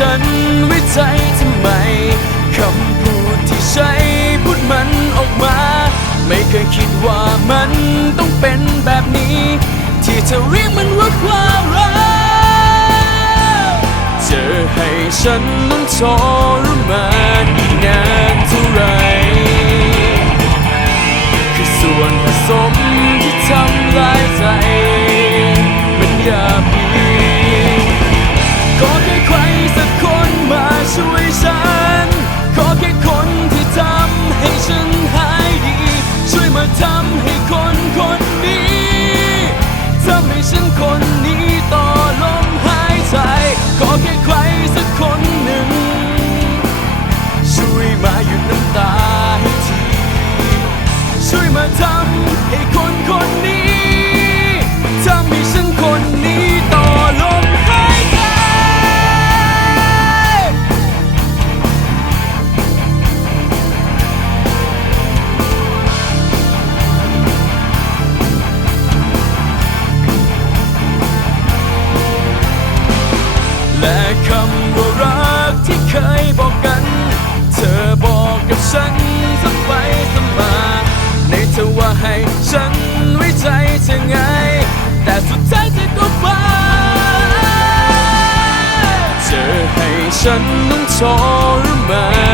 ฉันไว้ใจทำไม คำพูดที่ใช้พูดมันออกมา ไม่เคยคิดว่ามันต้องเป็นแบบนี้ ที่เธอเรียกมันว่าความรักจะให้ฉันนั่งทรมานอีกนาน ทำให้คนคนนี้ทำให้ฉันคนนี้ต่อลมหายใจและคำว่ารักที่เคยบอกกัน เธอบอกกับฉัน ฉันต้องทรมาน